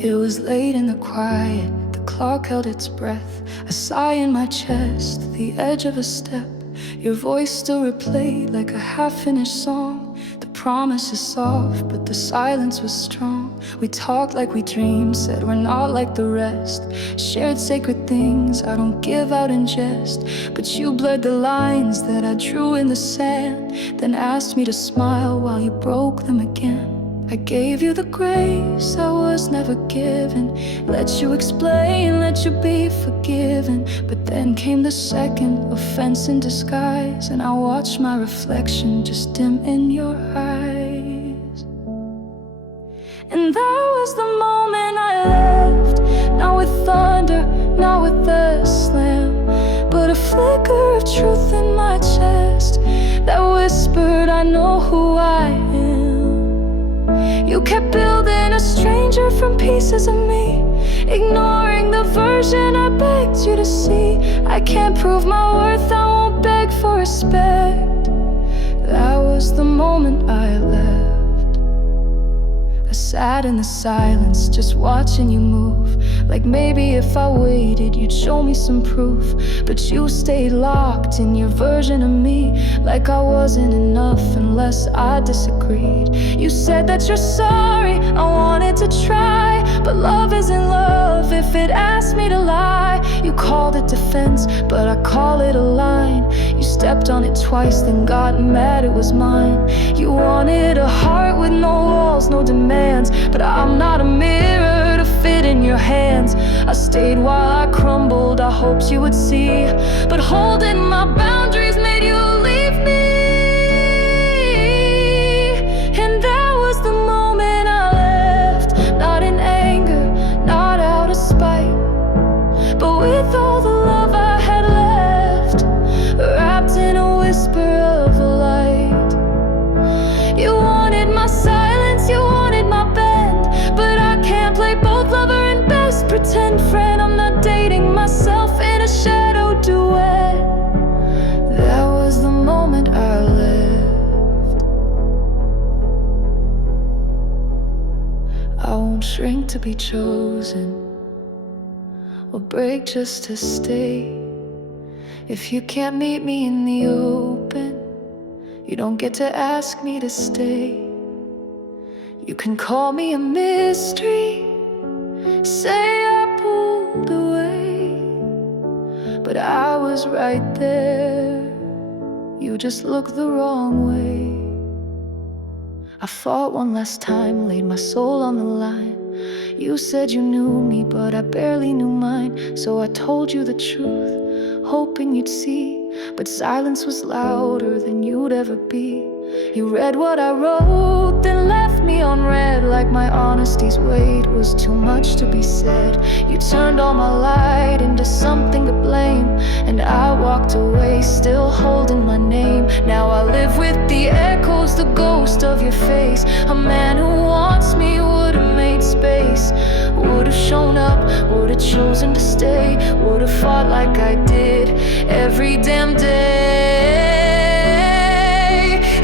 It was late in the quiet, the clock held its breath, a sigh in my chest, the edge of a step. Your voice still replayed like a half-finished song. The promise is soft, but the silence was strong. We talked like we dreamed, said we're not like the rest. Shared sacred things I don't give out in jest. But you blurred the lines that I drew in the sand, then asked me to smile while you broke them again. I gave you the grace I was never given, let you explain, let you be forgiven. But then came the second offense in disguise, and I watched my reflection just dim in your eyes. And that was the moment I left, not with thunder, not with a slam, but a flicker of truth in my chest that whispered, I know who I am. You kept building a stranger from pieces of me, ignoring the version I begged you to see. I can't prove my worth, I won't beg for respect. That was the moment I left. I sat in the silence, just watching you move, like maybe if I waited you'd show me some proof. But you stayed locked in your version of me, like I wasn't enough unless I disagreed. You said that you're sorry, I wanted to try, but love isn't love if it asked me to lie. You called it defense, but I call it a line. You stepped on it twice, then got mad it was mine. You wanted a heart with no walls, no demands, but I'm not a mirror to fit in your hands. I stayed while I crumbled, I hoped you would see, but holding my boundaries made you leave me. And that was the moment I left, not in anger, not out of spite, but with all the love I had left, wrapped in a whisper of light. You wanted my silence, you wanted my bend, but I can't play both lover and best pretend friend. I'm not dating myself in a shadow duet. That was the moment I left. I won't shrink to be chosen, or break just to stay. If you can't meet me in the open, you don't get to ask me to stay. You can call me a mystery, say I pulled away, but I was right there, you just looked the wrong way. I fought one last time, laid my soul on the line. You said you knew me, but I barely knew mine. So I told you the truth, hoping you'd see, but silence was louder than you'd ever be. You read what I wrote, then left me unread, like my honesty's weight was too much to be said. You turned all my light into something to blame, and I walked away still holding my name. Now I live with the echoes, the ghost of your face. A man who wants me would've made space, would've shown up, would've chosen to stay, would've fought like I did every damn day.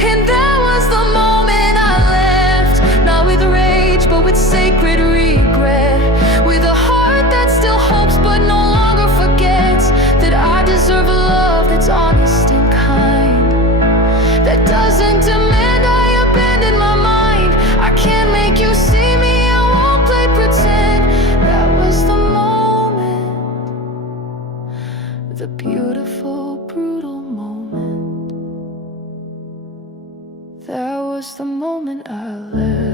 And that was the moment I left, not with rage, but with sacred regret, with a heart that still hopes but no longer forgets that I deserve a love that's honest and kind, that doesn't demand I abandon my mind. I can't make you see me, I won't play pretend. That was the moment, the beautiful, brutal moment. That was the moment I left.